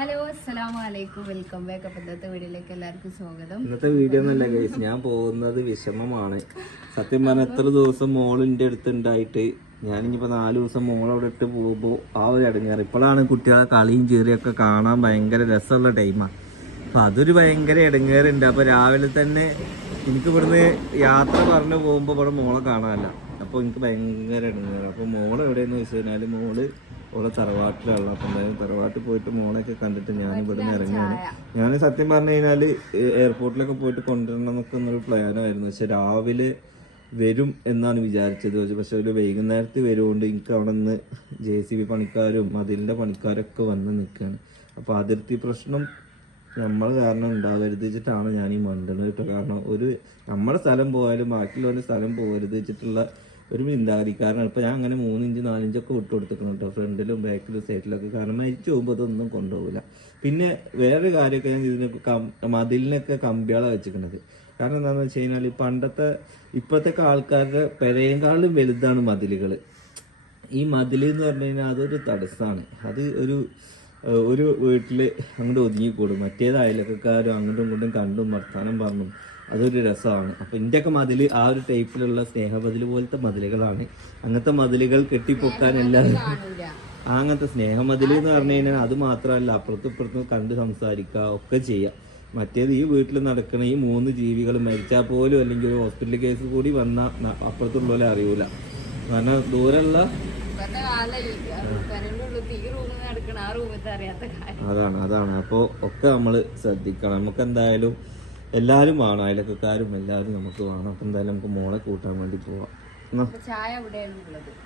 Hello അസ്സലാമു welcome back അപ്പം ഇന്നത്തെ വീഡിയോയിലേക്ക് എല്ലാവർക്കും സ്വാഗതം. ഇന്നത്തെ വീഡിയോ ഒന്നല്ല ഗൈസ് ഞാൻ പോകുന്നത് വിഷമമാണ്. സത്യം പറഞ്ഞാൽ എത്ര ദിവസം മോളിന്റെ അടുത്ത് ഉണ്ടായിട്ട് ഞാനിപ്പോൾ നാല് ദിവസം മോളവിടെ ഇട്ട് പോകുമ്പോൾ ആ ഒരു ഇടങ്ങാറ്. ഇപ്പോഴാണ് കുട്ടികളെ കളിയും ചീറിയൊക്കെ കാണാൻ ഭയങ്കര രസമുള്ള ടൈമാണ് അപ്പം അതൊരു ഭയങ്കര ഇടങ്ങേറുണ്ട്. അപ്പോൾ രാവിലെ തന്നെ എനിക്ക് ഇവിടുന്ന് യാത്ര പറഞ്ഞു പോകുമ്പോൾ ഇവിടെ മോളെ കാണാനല്ല. അപ്പോൾ എനിക്ക് ഭയങ്കര ഇടങ്ങേറ്. അപ്പോൾ മോളെവിടെയെന്ന് വെച്ച് കഴിഞ്ഞാൽ മോൾ ഓളെ തറവാട്ടിലുള്ള അപ്പം എന്തായാലും തറവാട്ടിൽ പോയിട്ട് മോളെയൊക്കെ കണ്ടിട്ട് ഞാൻ ഇവിടുന്ന് ഇറങ്ങിയാണ് ഞാൻ സത്യം പറഞ്ഞു കഴിഞ്ഞാൽ എയർപോർട്ടിലൊക്കെ പോയിട്ട് കൊണ്ടുവരണം എന്നൊക്കെ എന്നൊരു പ്ലാനായിരുന്നു. പക്ഷെ രാവിലെ വരും എന്നാണ് വിചാരിച്ചത്. പക്ഷെ പക്ഷെ ഒരു വൈകുന്നേരത്ത് വരുകൊണ്ട് എനിക്ക് അവിടെ നിന്ന് ജെ സി ബി പണിക്കാരും മതിലിന്റെ പണിക്കാരൊക്കെ വന്ന് നിൽക്കുകയാണ്. അപ്പോൾ അതിർത്തി പ്രശ്നം നമ്മൾ കാരണം ഉണ്ടാവരുത് വെച്ചിട്ടാണ് ഞാൻ ഈ മണ്ടണത് കേട്ടോ. കാരണം ഒരു നമ്മുടെ സ്ഥലം പോയാലും ബാക്കിയുള്ളവരുടെ സ്ഥലം പോകരുത് വെച്ചിട്ടുള്ള ഒരു ചിന്താഗതിക്കാരനാണ് ഇപ്പം ഞാൻ അങ്ങനെ മൂന്നിഞ്ച് നാലിഞ്ചൊക്കെ വിട്ടു കൊടുത്തിരിക്കണം കേട്ടോ ഫ്രണ്ടിലും ബാക്കിലും സൈഡിലൊക്കെ കാരണം മരിച്ചു പോകുമ്പോൾ അതൊന്നും കൊണ്ടുപോകില്ല പിന്നെ വേറൊരു കാര്യമൊക്കെ ഞാൻ ഇതിനൊക്കെ കം മതിലിനൊക്കെ കമ്പികളാണ് വെച്ചിരിക്കുന്നത്. കാരണം എന്താണെന്ന് വെച്ച് കഴിഞ്ഞാൽ ഈ പണ്ടത്തെ ഇപ്പോഴത്തെ ആൾക്കാരുടെ പെരയേക്കാളും വലുതാണ് മതിലുകൾ ഈ മതിൽ എന്ന് പറഞ്ഞു കഴിഞ്ഞാൽ അതൊരു തടസ്സമാണ് അത് ഒരു ഒരു വീട്ടിൽ അങ്ങോട്ട് ഒതുങ്ങിക്കൂടും. മറ്റേത് അയലക്കാരും അങ്ങോട്ടും ഇങ്ങോട്ടും കണ്ടും വർത്താനം പറഞ്ഞും. അതൊരു രസമാണ്. അപ്പം ഇന്ത്യയൊക്കെ മതിൽ ആ ഒരു ടൈപ്പിലുള്ള സ്നേഹമതിൽ പോലത്തെ മതിലുകളാണ്. അങ്ങനത്തെ മതിലുകൾ കെട്ടിപ്പൊക്കാൻ എല്ലാവരും അങ്ങനത്തെ സ്നേഹമതിൽ എന്ന് പറഞ്ഞു കഴിഞ്ഞാൽ അത് മാത്രമല്ല അപ്പുറത്തും ഇപ്പുറത്തും കണ്ട് സംസാരിക്കുക ഒക്കെ ചെയ്യാം. മറ്റേത് ഈ വീട്ടിൽ നടക്കുന്ന ഈ മൂന്ന് ജീവികൾ മരിച്ചാൽ പോലും അല്ലെങ്കിൽ ഒരു ഹോസ്പിറ്റൽ കേസ് കൂടി വന്ന അപ്പുറത്തുള്ളവരെ അറിയൂല. കാരണം ദൂരമുള്ള അതാണ് അതാണ്. അപ്പോൾ ഒക്കെ നമ്മൾ ശ്രദ്ധിക്കണം. നമുക്ക് എന്തായാലും എല്ലാവരും വേണം അയലക്കാരും എല്ലാവരും നമുക്ക് വേണം. അപ്പം എന്തായാലും നമുക്ക് മോളെ കൂട്ടാൻ വേണ്ടി പോവാം.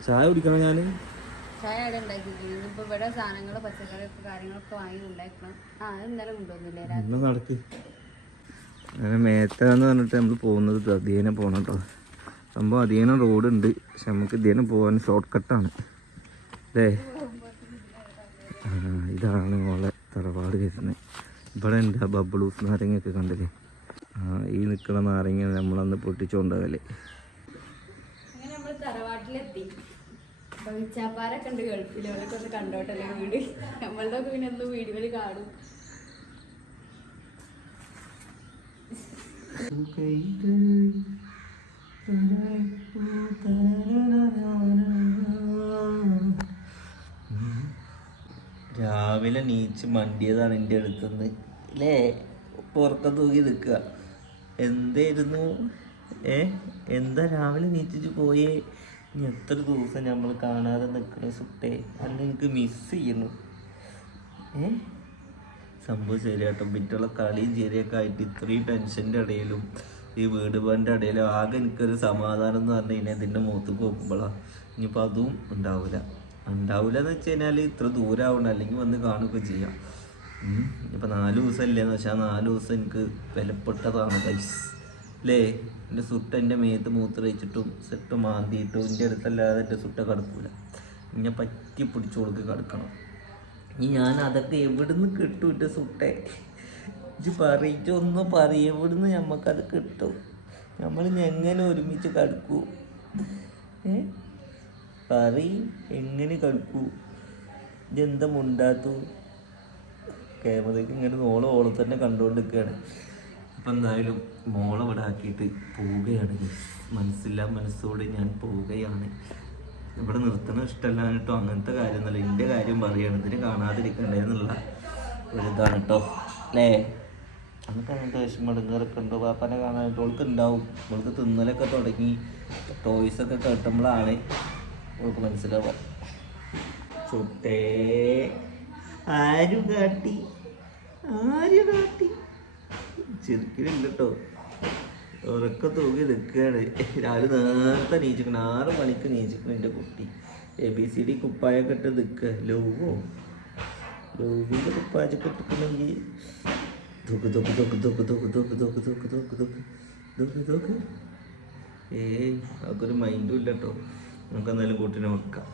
ചായ കുടിക്കണം ഞാൻ ചായ എവിടെ ഉണ്ടാക്കിയിട്ടുണ്ട്? ഇന്നിപ്പോ ഇവിടെ സാധനങ്ങൾ പച്ചക്കറി കാര്യങ്ങളൊക്കെ വാങ്ങി ഉണ്ടാക്കണം ആ ഇന്നലെ കൊണ്ടുവന്നില്ലേ നടക്ക്. അങ്ങനെ മേത്താന്ന് പറഞ്ഞിട്ട് നമ്മൾ പോകുന്നത് അധീനെ പോകണം കേട്ടോ സംഭവം അധീനം റോഡുണ്ട്. പക്ഷെ നമുക്ക് ഇതേനെ പോകാൻ ഷോർട്ട് കട്ടാണ് അല്ലേ ഇതാണ് മോളെ തറവാട് വരുന്നത് ഇവിടെ ഉണ്ട് ആ ബബിളൂസ് നാരങ്ങയൊക്കെ കണ്ടില്ലേ? ഈ നിൽക്കുന്ന നാരങ്ങ നമ്മളന്ന് നമ്മൾ തറവാട്ടിലെത്തി. വിച്ചാപ്പാരൊക്കെ ഉണ്ട് ഗൾഫിൽ അവരൊക്കെ ഒന്ന് കണ്ടോട്ടല്ലേ വീട്? നമ്മളുടെ പിന്നെ എന്നും വീടുകളിൽ കാണും. രാവിലെ നീച്ച് മണ്ടിയതാണ് എന്റെ അടുത്തുനിന്ന് അല്ലേ പുറത്തെ തൂക്കി നിൽക്കുക എന്തായിരുന്നു ഏ? എന്താ രാവിലെ നീറ്റിച്ച് പോയേ? ഇനി എത്ര ദിവസം നമ്മൾ കാണാതെ നിൽക്കണ സുട്ടേ? അല്ല എനിക്ക് മിസ് ചെയ്യുന്നു. ഏ? സംഭവം ശരിയാട്ടോ. പിറ്റുള്ള കളിയും ശരിയൊക്കെ ആയിട്ട് ഇത്രയും ടെൻഷന്റെ ഇടയിലും ഈ വീട് പണിന്റെ ഇടയിലും ആകെ എനിക്കൊരു സമാധാനം എന്ന് പറഞ്ഞു കഴിഞ്ഞാൽ ഇതിന്റെ മുഖത്ത് പോകുമ്പോഴാണ് ഇനിയിപ്പോൾ അതും ഉണ്ടാവില്ല ഉണ്ടാവില്ല എന്ന് വെച്ച് കഴിഞ്ഞാൽ ഇത്ര ദൂരമാവണം അല്ലെങ്കിൽ വന്ന് കാണുകയൊക്കെ ചെയ്യാം. ഇപ്പം നാല് ദിവസമല്ലേന്ന് വെച്ചാൽ നാലു ദിവസം എനിക്ക് വിലപ്പെട്ടതാണ് ഗൈസ് അല്ലേ എന്റെ സുട്ട എന്റെ മേത്ത് മൂത്രയിച്ചിട്ടും സെട്ട് മാന്തിയിട്ടും എന്റെ അടുത്തല്ലാതെ എന്റെ സുട്ട കടക്കൂല. ഇങ്ങനെ പറ്റി പിടിച്ചു കൊടുക്ക് കിടക്കണം. ഇനി ഞാൻ അതൊക്കെ എവിടുന്ന് കിട്ടും എന്റെ സുട്ടെ? ഇത് പറയിച്ചൊന്ന് പറയും. എവിടുന്ന് ഞമ്മക്കത് കിട്ടും? നമ്മൾ എങ്ങനെ ഒരുമിച്ച് കടക്കൂ? ഏ? പറയും. എങ്ങനെ കടക്കൂ? ഇതെന്താ മുണ്ടാത്തു ക്യാമറയ്ക്ക് ഇങ്ങനെ ഓളെ ഓളെ തന്നെ കണ്ടുകൊണ്ട് നിൽക്കുകയാണ് അപ്പം എന്തായാലും മോളെ ഇവിടെ ആക്കിയിട്ട് പോവുകയാണ്. മനസ്സില്ല മനസ്സോടെ ഞാൻ പോവുകയാണ്. ഇവിടെ നിർത്തണം ഇഷ്ടമല്ല കേട്ടോ അങ്ങനത്തെ കാര്യമൊന്നുമല്ല. എന്റെ കാര്യം പറയുകയാണ് ഇതിന് കാണാതിരിക്കണ്ടേ എന്നുള്ള ഒരു ഇതാണ് കേട്ടോ. അല്ലേ? അങ്ങനത്തെ അങ്ങനത്തെ വിഷമം എടുങ്ങാറൊക്കെ ഉണ്ടോ പാപ്പാനെ കാണാനായിട്ട് ഓൾക്ക് ഉണ്ടാവും. ഓൾക്ക് തിന്നലൊക്കെ തുടങ്ങി. ടോയ്സൊക്കെ കേട്ടുമ്പോഴാണ് ഓൾക്ക് മനസ്സിലാവുക. ചുട്ടേ. ആരും കാട്ടി ആര് കാട്ടി ചെറുക്കിലില്ല കേട്ടോ ഉറക്കം തൂങ്ങി നിൽക്കുകയാണ് രാവിലെ നേരത്തെ നീച്ചിക്കണം ആറ് മണിക്ക് നീച്ചിക്കണം എന്റെ കുട്ടി എ ബി സി ഡി കുപ്പായൊക്കെ ഇട്ട് നിൽക്കുക ലോകോ ലോകിന്റെ കുപ്പായൊക്കെ ഇട്ടിട്ടുണ്ടെങ്കിൽ തൊക്ക് തൊക്ക് തൊക്ക് തൊക്ക് തൊക്ക് തൊക്ക് തൊക്ക് തൊക്ക് തൊക്ക് തൊക്ക് തൊക്ക് തൊക്ക് ഏയ് അതൊരു മൈൻഡും ഇല്ല കേട്ടോ നമുക്ക് എന്തായാലും കൂട്ടിനെ വെക്കാം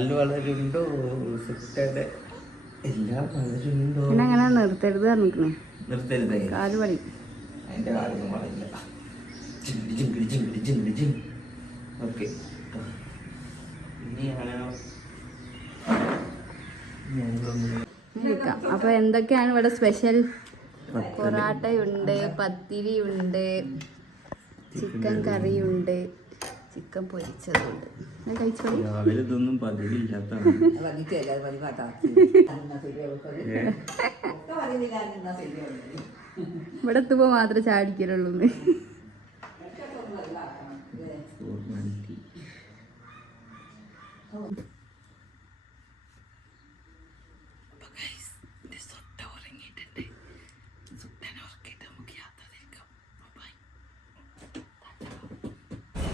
കാലിൽ വളരുണ്ടോ സുട്ടയുടെ എല്ലാം വളരുണ്ടോ പിന്നെ അങ്ങനെ നിർത്തരുത് പറഞ്ഞിരിക്കണേ. നിർത്തരുത്. കാൽ പണി അതിന്റെ കാലൊന്നും വളരില്ല ചിങ്കിടി ചിങ്കിടി ചിങ്കിടി ചിങ്കിടി ചിങ് ഓക്കെ. അപ്പൊ എന്തൊക്കെയാണ് ഇവിടെ സ്പെഷ്യൽ. പൊറാട്ടയുണ്ട് പത്തിരി ഉണ്ട് ചിക്കൻ കറിയുണ്ട്. ചിക്കൻ പൊരിച്ചതുണ്ട്. രാവിലെ ഇതൊന്നും ഇവിടെ എത്തുമ്പോ മാത്രമേ ചാടിക്കലുള്ളൂ. ഫോർമാലിറ്റി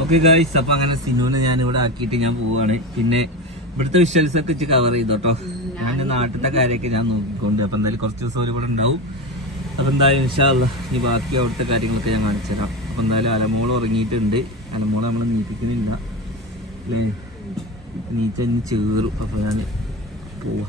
ഓക്കെ ഗായ്സ് അപ്പൊ അങ്ങനെ സിനുവിനെ ഞാൻ ഇവിടെ ആക്കിയിട്ട് ഞാൻ പോവാണ്. പിന്നെ ഇവിടുത്തെ വിഷ്വൽസ് ഒക്കെ വെച്ച് കവർ ചെയ്തോട്ടോ. ഞാൻ നാട്ടിലത്തെ കാര്യമൊക്കെ ഞാൻ നോക്കിക്കൊണ്ട് അപ്പൊ എന്തായാലും കുറച്ച് ദിവസം ഒരു ഇവിടെ ഉണ്ടാവും. അപ്പൊ എന്തായാലും ഇൻഷാല്ല ഇനി ബാക്കി അവിടുത്തെ കാര്യങ്ങളൊക്കെ ഞാൻ കാണിച്ചു തരാം. അപ്പൊ എന്തായാലും അലമോൾ ഉറങ്ങിയിട്ടുണ്ട്. അലമോൾ നമ്മൾ നീപ്പിക്കുന്നില്ല അല്ലേ? നീച്ച ഇനി ചേറും അപ്പൊ ഞാൻ പോവാ.